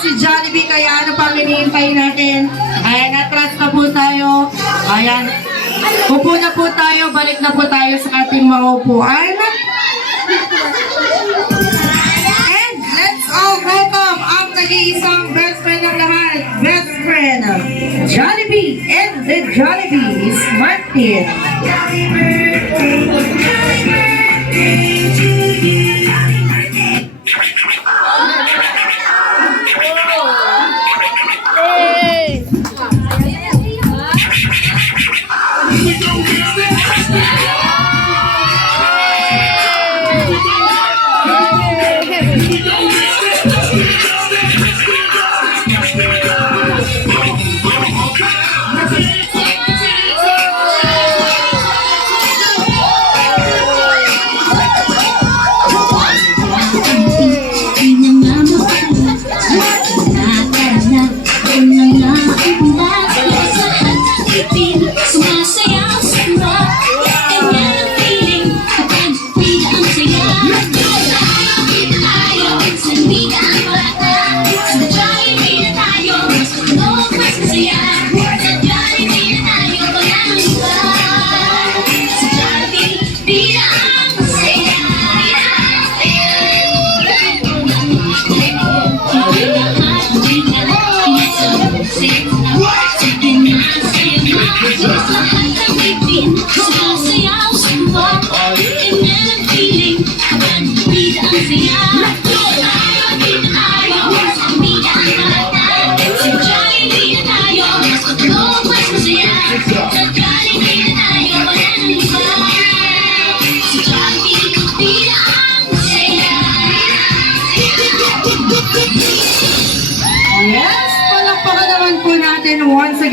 si Jollibee, kaya ano pang hinihintay natin? Ayan, atras na po tayo. Ayan. Upo na po tayo, balik na po tayo sa ating mga upuan. And let's all welcome ang nag-iisang best friend ng lahat. Best friend, Jollibee and the Jollibee is Martin. Yes, palakpakan naman po natin once again.